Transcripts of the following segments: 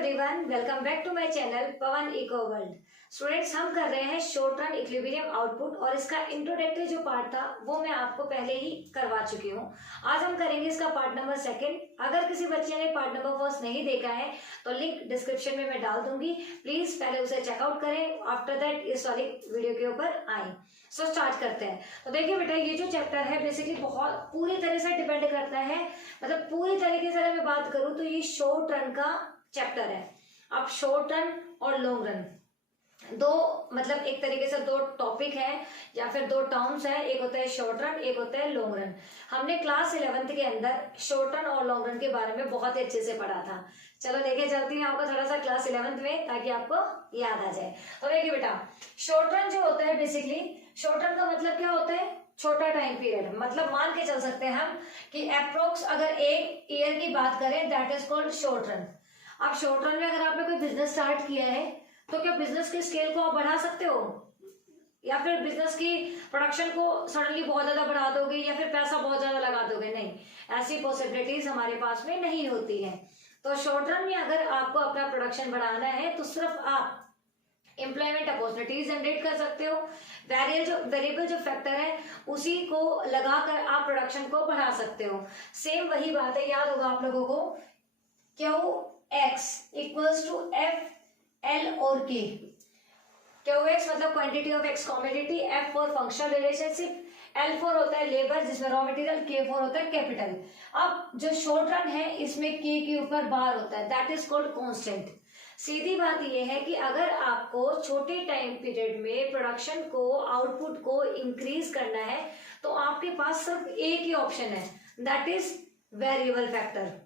Everyone, welcome back to my channel Pawan eco world. Students, हम कर रहे हैं शॉर्ट रन इक्विलिब्रियम आउटपुट और इसका इंट्रोडक्टरी जो पार्ट था वो मैं आपको पहले ही करवा चुकी हूँ। आज हम करेंगे इसका पार्ट नंबर सेकंड। अगर किसी बच्चे ने पार्ट नंबर फर्स्ट नहीं देखा है तो लिंक डिस्क्रिप्शन में मैं डाल दूंगी, प्लीज पहले उसे चेकआउट करें। आफ्टर दैट इस वाली वीडियो के ऊपर आए। सो स्टार्ट करते हैं। तो देखिए बेटा, ये जो चैप्टर है बेसिकली बहुत पूरी तरह से डिपेंड करता है, मतलब पूरी तरीके से अगर मैं बात करूं तो ये शॉर्ट रन का चैप्टर है। अब शॉर्ट रन और लॉन्ग रन दो, मतलब एक तरीके से दो टॉपिक है या फिर दो टर्म्स है। एक होता है शॉर्ट रन, एक होता है लॉन्ग रन। हमने क्लास 11th के अंदर शॉर्ट रन और लॉन्ग रन के बारे में बहुत ही अच्छे से पढ़ा था। चलो लेके चलती हूँ आपको थोड़ा सा क्लास 11th में, ताकि आपको याद आ जाए। तो देखिए बेटा, शॉर्ट रन जो होता है बेसिकली, शॉर्ट रन का मतलब क्या होता है? छोटा टाइम पीरियड। मतलब मान के चल सकते हैं हम कि अप्रोक्स अगर एक ईयर की बात करें, that is called short run. अब शॉर्ट रन में अगर आपने कोई बिजनेस स्टार्ट किया है तो क्या बिजनेस के स्केल को आप बढ़ा सकते हो, या फिर बिजनेस की प्रोडक्शन को सडनली बहुत ज्यादा बढ़ा दोगे, या फिर पैसा बहुत ज्यादा लगा दोगे? नहीं, ऐसी पॉसिबिलिटीज हमारे पास में नहीं होती है। तो शॉर्ट रन में अगर आपको अपना प्रोडक्शन बढ़ाना है तो सिर्फ आप एम्प्लॉयमेंट अपॉर्चुनिटीज जनरेट कर सकते हो। वेरिएबल जो फैक्टर है उसी को लगाकर आप प्रोडक्शन को बढ़ा सकते हो। सेम वही बात है, याद होगा आप लोगों को, QX equals to F L और K। QX मतलब quantity of x commodity, F for functional relationship, L for होता है लेबर जिसमें रॉ मटेरियल, K फॉर होता है कैपिटल। अब जो शॉर्ट रन है इसमें K के ऊपर बार होता है, दैट इज कॉल्ड कांस्टेंट। सीधी बात यह है कि अगर आपको छोटे टाइम पीरियड में प्रोडक्शन को, आउटपुट को इंक्रीज करना है तो आपके पास सिर्फ एक ही ऑप्शन है, that is variable factor.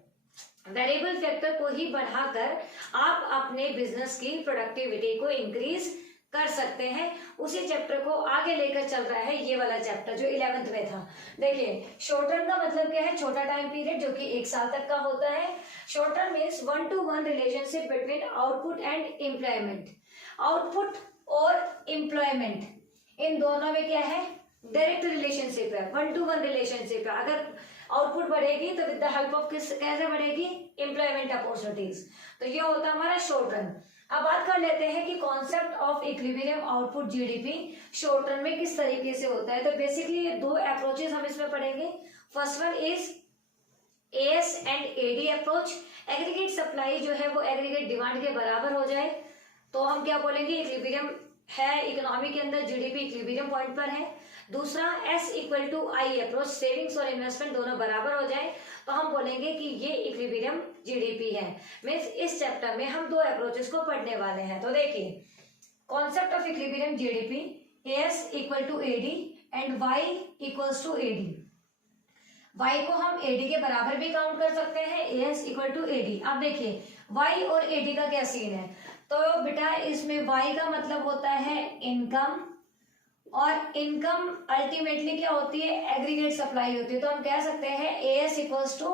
Variable factor को ही बढ़ाकर आप अपने बिजनेस की प्रोडक्टिविटी को इंक्रीज कर सकते हैं। उसी चैप्टर को आगे लेकर चल रहा है ये वाला चैप्टर जो 11th में था। देखिए, शॉर्ट रन का मतलब क्या है? छोटा टाइम पीरियड जो कि 1 साल तक का होता है। Short run means 1-to-1 relationship between output and employment. Output और एम्प्लॉयमेंट इन दोनों में क्या है? डायरेक्ट रिलेशनशिप है, 1-to-1 रिलेशनशिप है। अगर आउटपुट बढ़ेगी तो विद द हेल्प ऑफ किस, कैसे बढ़ेगी? Employment opportunities. तो ये होता है हमारा शॉर्ट रन। अब बात कर लेते हैं कि concept of equilibrium output GDP short run में किस तरीके से होता है। तो बेसिकली ये दो अप्रोचेस हम इसमें पढ़ेंगे। First one is AS and AD approach. Aggregate supply जो है वो एग्रीगेट डिमांड के बराबर हो जाए तो हम क्या बोलेंगे? इक्विलिब्रियम है इकोनॉमी के अंदर, जीडीपी इक्विलिब्रियम पॉइंट पर है। दूसरा S equal to I approach, savings और इन्वेस्टमेंट दोनों बराबर हो जाए तो हम बोलेंगे कि ये इक्विलिब्रियम जीडीपी है। मीन्स इस चैप्टर में हम दो अप्रोचेस को पढ़ने वाले हैं। तो देखिए, concept of equilibrium GDP, AS equal to AD and Y equals to AD। Y को हम AD के बराबर भी काउंट कर सकते हैं, AS इक्वल टू AD। अब देखिए Y और AD का क्या सीन है। तो बेटा इसमें Y का मतलब होता है इनकम, और इनकम अल्टीमेटली क्या होती है? एग्रीगेट सप्लाई होती है। तो हम कह सकते हैं AS इक्वल्स टू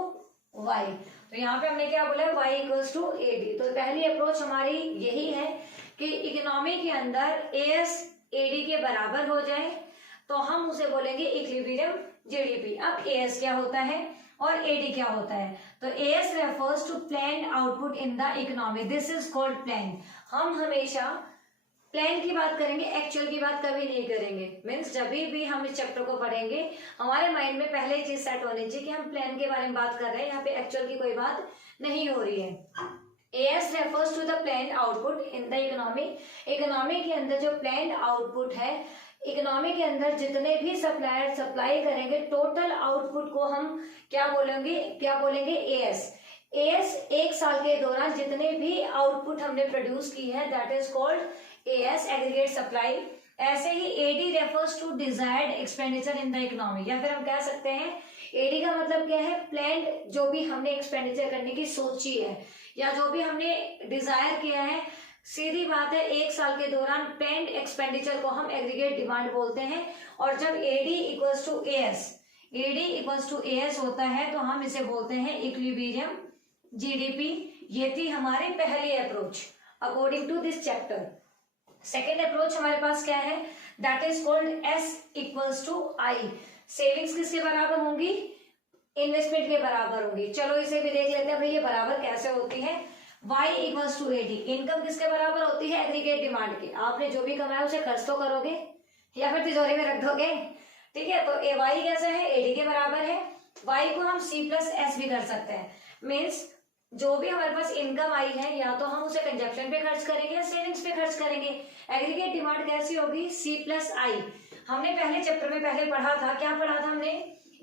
Y। तो यहाँ पे हमने क्या बोला? Y equals to AD। तो पहली अप्रोच हमारी यही है कि इकोनॉमी के अंदर AS AD के बराबर हो जाए तो हम उसे बोलेंगे इक्विलिब्रियम जीडीपी। अब AS क्या होता है और AD क्या होता है? तो AS refers to planned output in the economy, this is called plan. हम हमेशा प्लान की बात करेंगे, एक्चुअल की बात कभी नहीं करेंगे। मीन्स जब भी हम इस चैप्टर को पढ़ेंगे हमारे माइंड में पहले चीज सेट होनी चाहिए कि हम प्लान के बारे में बात कर रहे हैं, यहाँ पे एक्चुअल की कोई बात नहीं हो रही है। AS refers to the planned output in the economy. Economy के अंदर जो प्लान्ड आउटपुट है, इकोनॉमी के अंदर जितने भी सप्लायर सप्लाई करेंगे टोटल आउटपुट को हम क्या बोलेंगे? AS 1 साल के दौरान जितने भी आउटपुट हमने प्रोड्यूस की है, that is called AS aggregate supply. ऐसे ही AD refers to desired expenditure in the economy, या फिर हम कह सकते हैं AD का मतलब क्या है? प्लान्ड, जो भी हमने एक्सपेंडिचर करने की सोची है या जो भी हमने डिजायर किया है। सीधी बात है, 1 साल के दौरान प्लान्ड एक्सपेंडिचर को हम एग्रीगेट डिमांड बोलते हैं। और जब AD इक्वल्स टू AS होता है तो हम इसे बोलते हैं इक्विलिब्रियम जीडीपी। ये थी हमारी पहली approach according to this chapter. Second approach हमारे पास क्या है? That is called S equals to I। Savings किसके बराबर होंगी? इन्वेस्टमेंट के बराबर होंगी। चलो इसे भी देख लेते हैं भाई ये बराबर कैसे होती है। y equals to AD. Income किसके बराबर होती है? एग्रीगेट डिमांड के। आपने जो भी कमाया उसे खर्च तो करोगे या फिर तिजोरी में रख दोगे, ठीक है। तो ए वाई कैसे है? एडी के बराबर है। वाई को हम सी प्लस एस भी कर सकते हैं। मीन्स जो भी हमारे पास इनकम आई है या तो हम उसे कंजप्शन पे खर्च करेंगे या सेविंग्स पे खर्च करेंगे। एग्रीगेट डिमांड कैसी होगी? सी प्लस आई। हमने पहले चैप्टर में पहले पढ़ा था, क्या पढ़ा था हमने?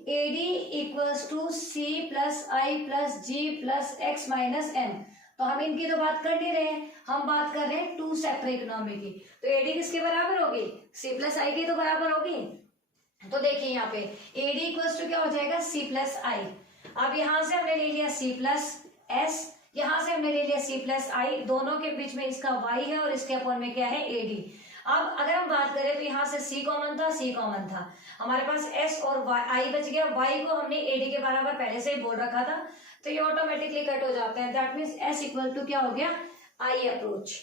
AD equals to C plus I plus G plus X minus N. तो हम इनकी तो बात कर नहीं रहे हैं, हम बात कर रहे हैं टू सेक्टर इकोनॉमी की। तो एडी किसके बराबर होगी? सी प्लस आई की तो बराबर होगी। तो देखिए यहाँ पे एडी इक्वल्स टू क्या हो जाएगा? सी प्लस आई। अब यहां से हमने ले लिया सी प्लस एस, यहां से हमने ले लिया सी प्लस आई, दोनों के बीच में इसका y है और इसके अपॉन में क्या है? एडी। अब अगर हम बात करें तो यहाँ से c कॉमन था, c कॉमन था, हमारे पास s और y बच गया। y को हमने एडी के बराबर पहले से ही बोल रखा था, तो ये ऑटोमेटिकली कट हो जाते हैं। That means s equal to क्या हो गया? I approach.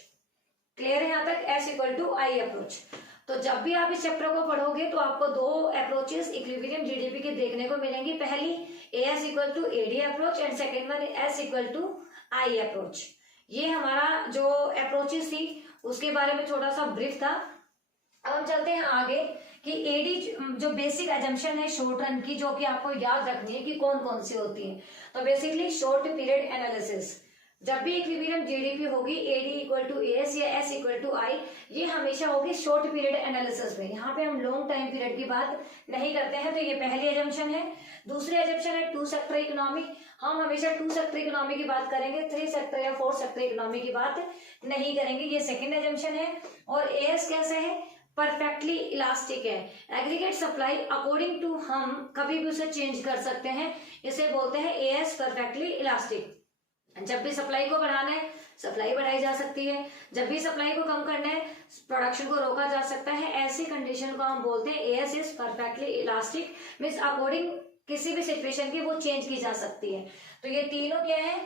क्लियर है यहाँ तक? s equal to I approach. तो जब भी आप इस चैप्टर को पढ़ोगे तो आपको दो अप्रोचेस इक्विलिब्रियम जीडीपी के देखने को मिलेंगी। पहली AS equal to AD approach and second one S equal to I approach. ये हमारा जो अप्रोचेस थी उसके बारे में थोड़ा सा ब्रीफ था। अब हम चलते हैं आगे कि एडी जो बेसिक एजम्पशन है शॉर्ट रन की, जो कि आपको याद रखनी है कि कौन कौन सी होती है। तो बेसिकली शॉर्ट पीरियड एनालिसिस, जब भी इक्विलिब्रियम जीडीपी होगी एडी इक्वल टू एस या एस इक्वल टू आई, ये हमेशा होगी शॉर्ट पीरियड एनालिसिस में। यहाँ पे हम लॉन्ग टाइम पीरियड की बात नहीं करते हैं। तो ये पहली एजम्पशन है। दूसरी एजम्पशन है टू सेक्टर इकोनॉमी। हम हमेशा टू सेक्टर इकोनॉमी की बात करेंगे, थ्री सेक्टर या फोर सेक्टर इकोनॉमी की बात नहीं करेंगे। ये सेकेंड एजम्पशन है। और एएस कैसे है? परफेक्टली इलास्टिक है। एग्रीगेट सप्लाई अकॉर्डिंग टू हम कभी भी उसे चेंज कर सकते हैं, इसे बोलते हैं एएस परफेक्टली इलास्टिक। जब भी सप्लाई को बढ़ाना है सप्लाई बढ़ाई जा सकती है, जब भी सप्लाई को कम करना है प्रोडक्शन को रोका जा सकता है। ऐसी कंडीशन को हम बोलते हैं as is perfectly elastic. Means according किसी भी सिचुएशन की वो चेंज की जा सकती है। तो ये तीनों क्या है?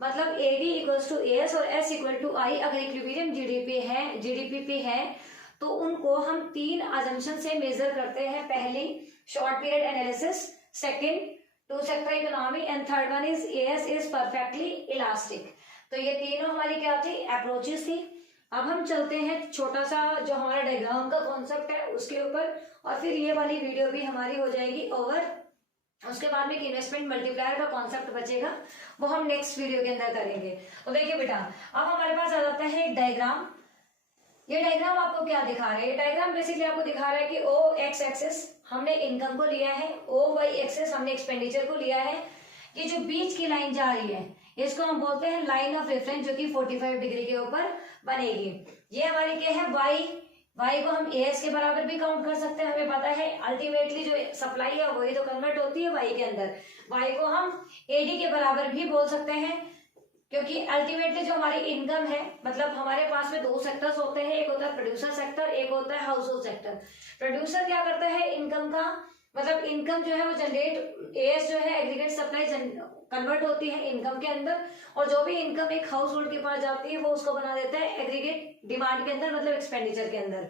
मतलब एडी इक्वल्स टू एएस और एस इक्वल टू आई अगर इक्विलिब्रियम जीडीपी पे है तो उनको हम तीन अजम्पशन से मेजर करते हैं। पहली short period analysis, second two sector economy and third one is AS is perfectly elastic. तो ये तीनों हमारी क्या थी? अप्रोचेस थी। अब हम चलते हैं छोटा सा जो हमारा डायग्राम का कॉन्सेप्ट है उसके ऊपर, और फिर ये वाली वीडियो भी हमारी हो जाएगी ओवर। उसके बाद में इन्वेस्टमेंट मल्टीप्लायर का कॉन्सेप्ट बचेगा, वो हम नेक्स्ट वीडियो के अंदर करेंगे। तो देखिए बेटा, अब हमारे पास आ जाता है एक डायग्राम। ये डायग्राम आपको क्या दिखा रहा है? ये डायग्राम बेसिकली आपको दिखा रहा है कि ओ एक्स एक्सिस हमने इनकम को लिया है, ओ वाई एक्सिस हमने एक्सपेंडिचर को लिया है। ये जो बीच की लाइन जा रही है इसको हम बोलते हैं लाइन ऑफ रेफरेंस, जो कि 45 डिग्री के ऊपर बनेगी। ये हमारी क्या है? वाई को हम एएस के बराबर भी काउंट कर सकते हैं। हमें पता है अल्टीमेटली जो सप्लाई है वही तो कन्वर्ट होती है वाई के अंदर। वाई को हम एडी के बराबर भी बोल सकते हैं, क्योंकि अल्टीमेटली जो हमारी इनकम है, मतलब हमारे पास में दो सेक्टर्स होते हैं, एक होता है प्रोड्यूसर सेक्टर, एक होता है हाउस होल्ड सेक्टर। प्रोड्यूसर क्या करता है? इनकम का मतलब इनकम जो है वो जनरेट, एएस जो है एग्रीगेट सप्लाई कन्वर्ट होती है इनकम के अंदर, और जो भी इनकम एक हाउस होल्ड के पास जाती है वो उसको बना देता है एग्रीगेट डिमांड के अंदर, मतलब एक्सपेंडिचर के अंदर,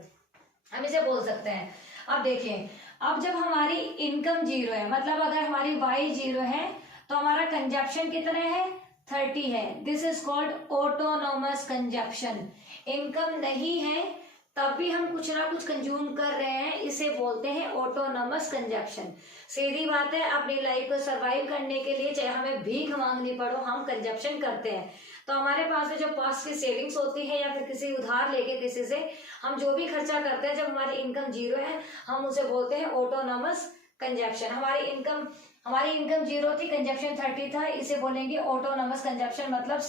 हम इसे बोल सकते हैं। अब देखिए, अब जब हमारी इनकम जीरो है, मतलब अगर हमारी वाई जीरो है तो हमारा कंजप्शन कितना है? 30 है। This is called autonomous consumption. Income नहीं है तब भी हम कुछ ना कुछ कंज्यूम कर रहे हैं, इसे बोलते हैं ऑटोनोमस कंजप्शन। सीधी बात है, अपनी लाइफ को सरवाइव करने के लिए चाहे हमें भीख मांगनी पड़ो, हम कंजप्शन करते हैं। तो हमारे पास में जो पास्ट की सेविंग्स होती है या फिर किसी उधार लेके किसी से हम जो भी खर्चा करते हैं, जब हमारी इनकम जीरो है हम उसे बोलते हैं ऑटोनोमस कंजप्शन। हमारी इनकम जीरो थी, कंजप्शन 30 था, इसे बोलेंगे ऑटोनोमस कंजप्शन, मतलब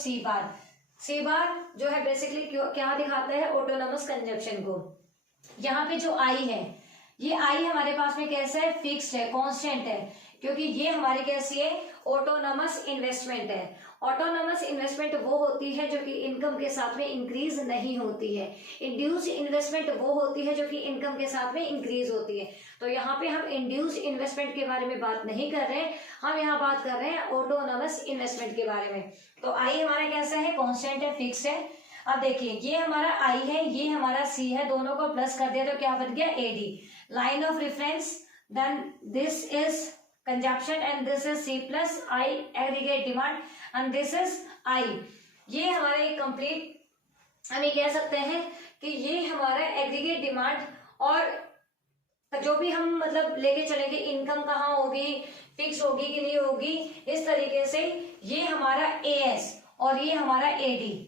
सी बार जो है बेसिकली क्या दिखाता है? ऑटोनोमस कंजप्शन को। यहाँ पे जो आई है, ये आई हमारे पास में कैसा है? फिक्स्ड है, कांस्टेंट है, क्योंकि ये हमारी कैसी है? ऑटोनोमस इन्वेस्टमेंट है। ऑटोनोमस इन्वेस्टमेंट वो होती है जो कि इनकम के साथ में इंक्रीज नहीं होती है। इंड्यूस्ड इन्वेस्टमेंट वो होती है जो कि इनकम के साथ में इंक्रीज होती है। तो यहाँ पे हम इंड्यूस्ड इन्वेस्टमेंट के बारे में बात नहीं कर रहे हैं, हम यहाँ बात कर रहे हैं ऑटोनोमस इन्वेस्टमेंट के बारे में। तो आई हमारा कैसा है? कांस्टेंट है, फिक्स है। अब देखिए, ये हमारा आई है, ये हमारा सी है, दोनों को प्लस कर दिया तो क्या बन गया? AD. Line of reference, then this is consumption and this is C plus I aggregate demand and this is I. ये हमारा एक कंप्लीट हम ये कह सकते हैं कि ये हमारा एग्रीगेट डिमांड और जो भी हम मतलब लेके चलेंगे इनकम कहाँ होगी, फिक्स होगी कि नहीं होगी, इस तरीके से ये हमारा एएस और ये हमारा एडी,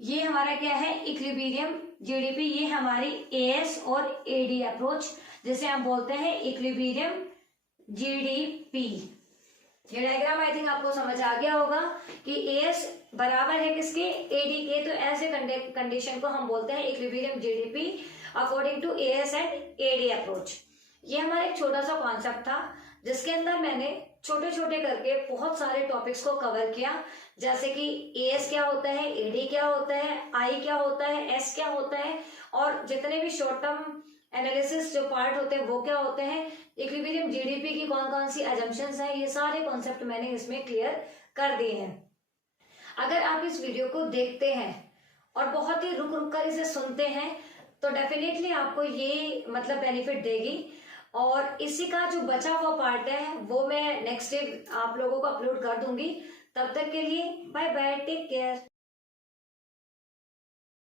ये हमारा क्या है इक्विलिब्रियम जीडीपी, ये हमारी एएस और एडी अप्रोच जिसे हम बोलते हैं इक्विलिब्रियम जीडीपी। ये डायग्राम आई थिंक आपको समझ आ गया होगा कि एएस बराबर है किसके, एडी के। तो ऐसे कंडीशन को हम बोलते हैं equilibrium GDP according to AS and AD approach. ये हमारा एक छोटा सा कॉन्सेप्ट था जिसके अंदर मैंने छोटे छोटे करके बहुत सारे टॉपिक्स को कवर किया, जैसे कि एएस क्या होता है, एडी क्या होता है, आई क्या होता है, एस क्या होता है, और जितने भी शॉर्ट टर्म एनालिसिस जो पार्ट होते हैं वो क्या होते हैं, इक्विलिब्रियम जीडीपी की कौन कौन सी अजम्पशंस हैं, ये सारे कॉन्सेप्ट मैंने इसमें क्लियर कर दिए हैं। अगर आप इस वीडियो को देखते हैं और बहुत ही रुक रुक कर इसे सुनते हैं तो डेफिनेटली आपको ये मतलब बेनिफिट देगी। और इसी का जो बचा हुआ पार्ट है वो मैं नेक्स्ट डे आप लोगों को अपलोड कर दूंगी। तब तक के लिए बाय बाय, टेक केयर।